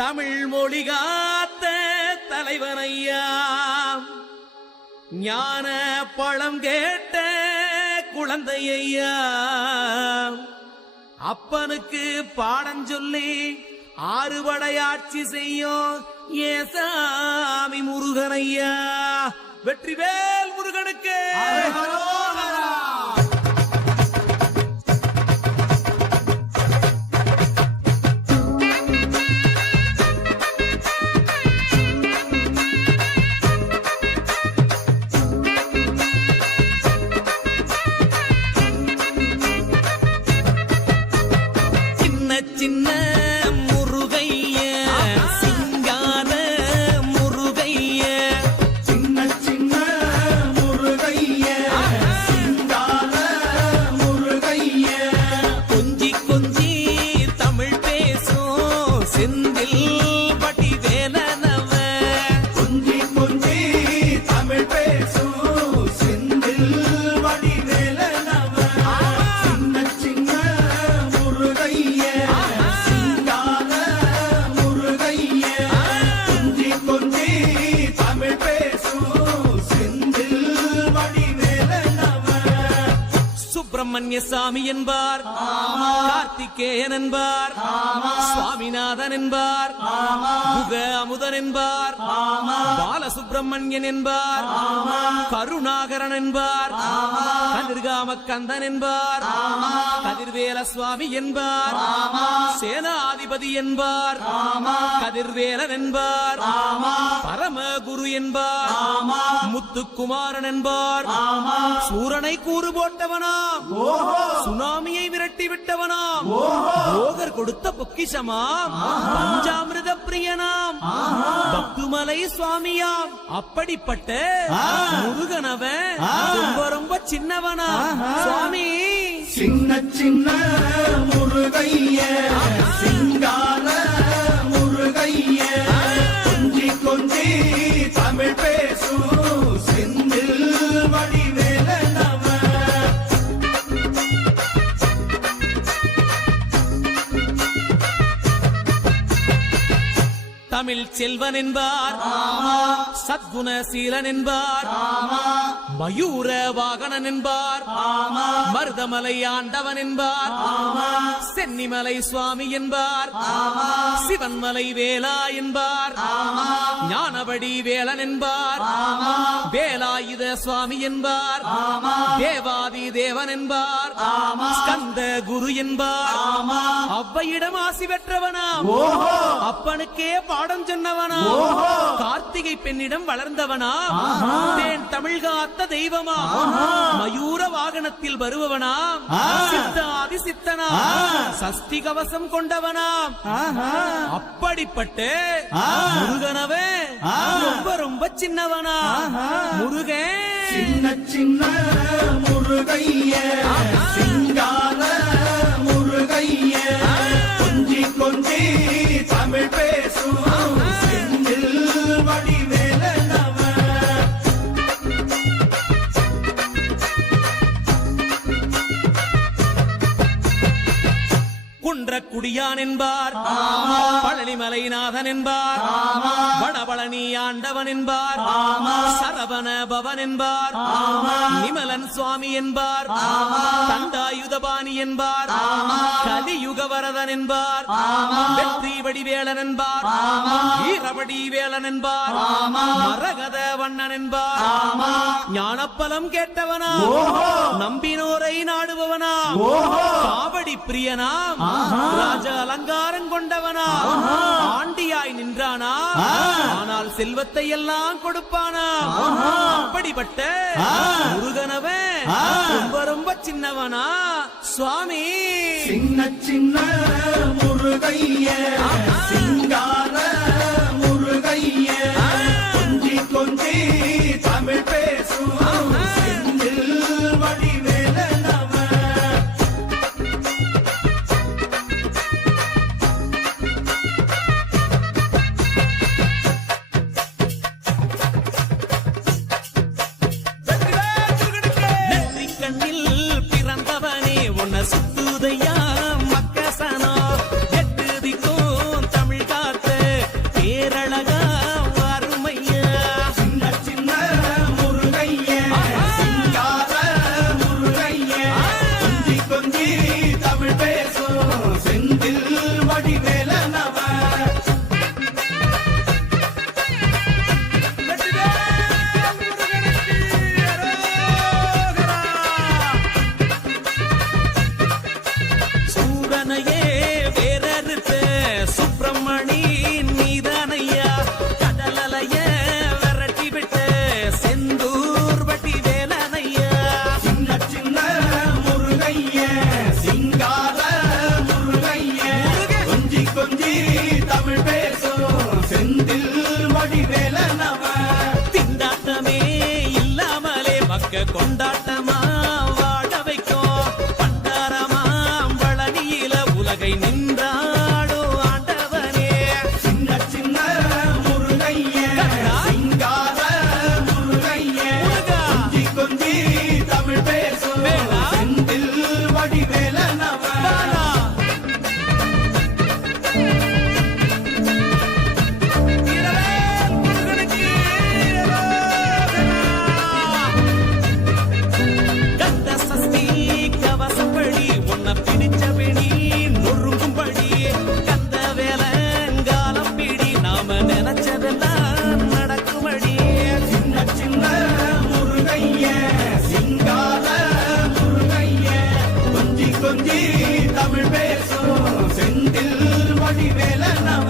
தமிழ் மொழி காத்த தலைவனையா, ஞான பழம் கேட்ட குழந்தையா, அப்பனுக்கு பாடம் சொல்லி ஆறுபடையாட்சி செய்யும் ஏசாமி முருகனையா. வெற்றிவேல் முருகனுக்கு சின்ன முருகைய சிங்கார முருகைய, சின்ன சின்ன முருகைய சிங்கார முருகைய, கொஞ்சி கொஞ்சி தமிழ் பேசும் செந்தில் பட்டி வேலனவ, கொஞ்சி கொஞ்சி தமிழ் பேசும் செந்தில் வடிவேலனவ, சின்ன சின்ன முருகைய சிங்கார முருகைய, கொஞ்சி கொஞ்சி தமிழ் பேசும் செந்தில் வடிவேலனவ. சுப்பிரமணிய சாமி என்பார், கார்த்திகேயன் என்பார், சுவாமிநாதன் என்பார், முக அமுதன் என்பார், பாலசுப்பிரமணியன் என்பார், கருணாகரன் என்பார், கதிர்காம கந்தன் என்பார், கதிர்வேல சுவாமி என்பார், சேனாதிபதி என்பார், கதிர்வேலன் என்பார், பரமகுரு என்பார், முத்துக்குமாரன் என்பார், சூரனை கூறு போட்டவனாம், சுனாமியை விரட்டி விட்டவனாம், போகர் கொடுத்த பொக்கிஷமாம், பஞ்சாமிரத பிரியனாம், பக்துமலை சுவாமியாம். அப்படிப்பட்ட முருகனவன் ரொம்ப ரொம்ப சின்னவனா சுவாமி. சின்ன சின்ன முருகைய சிங்கார முருகைய, கொஞ்சி கொஞ்சி தமிழ் பேசும் செந்தில் வடிவேலனவ. தமிழ் செல்வன் என்பார், சத்குணசீலன் என்பார், மயூர வாகனன் என்பார், மருதமலை ஆண்டவன் என்பார், சென்னிமலை சுவாமி என்பார், சிவன்மலை வேலா என்பார், ஞானபடி வேலன் என்பார், வேலாயுத சுவாமி என்பார், தேவாதி தேவன் என்பார், ஸ்கந்த குரு என்பார், அவ்வையிடம் ஆசி பெற்றவனாம், அப்பனுக்கே பாடம் சொன்னவனா, கார்த்திகை பெண்ணிடம் வளர்ந்தவனா, தேன் தமிழ் காத்த தெய்வமா, மயூர வாகனத்தில் வருபவனாம், சித்தாதி சித்தனா, சஷ்டி கவசம் கொண்டவனாம். அப்படிப்பட்ட முருகனவே ரொம்ப ரொம்ப சின்னவனா முருகன். சின்ன சின்ன முருகைய சிங்கார முருகைய, கொஞ்சி கொஞ்சி தமிழ் பேசும் செந்தில் வடிவேலனவ. குன்றக்குடியான் என்பார், பழனிமலைநாதன் என்பார், வடபழனி ஆண்டவன் என்பார், சரவண பவன் என்பார், நிமலன் சுவாமி என்பார், தண்டாயுதபாணி என்பார், கலியுக வரதன் என்பார், வெற்றி வடிவேலன் என்பார், வீரபடி வேலன் என்பார், மரகத வண்ணன் என்பார், ஞானப்பலம் கேட்டவனா, நம்பினோரை நாடுபவனா, காவடி பிரியனாம், ராஜ அலங்காரம் கொண்டவனா, ஆண்டியாய் நின்றானா, ஆனால் செல்வத்தை எல்லாம் கொடுப்பானா. அப்படிப்பட்ட முருகனவன் ரொம்ப ரொம்ப சின்னவனா சுவாமி. சின்ன சின்ன முருகைய சிங்கார முருகைய, கொஞ்சி கொஞ்சி தமிழ் பேசும் செந்தில் வடிவேலனவ. சுத்துதையா மக்கசனோ, எட்டு திக்கும் கொஞ்சி கொஞ்சி தமிழ் பேசும் செந்தில் வடிவேலனவ திண்டாட்டமே இல்லாமலே பக்க கொண்டாட்டமா வாழ வைக்கும் பண்டாரமாம் பழனியில உலகை நின்றாடும் ஆண்டவனே சின்ன சின்ன முருகைய சிங்கார முருகைய முருகா. கொஞ்சி கொஞ்சி தமிழ் பேசும் வேலா. செந்தில் வடிவேலனவ பாலா. வீரவேல் முருகனுக்கு வீரரோகரா. கந்த சஷ்டி கவசப்படி உன்னை பிடிச்சபடி நொறுங்கும்படி கந்த வேலங்காலம் பிடி நாம நினைச்சதெல்லாம் நடக்கும்படி சின்ன சின்ன முருகைய சிங்கார முருகைய கொஞ்சி கொஞ்சி தமிழ் பேசும் செந்தில் வடிவேலனவ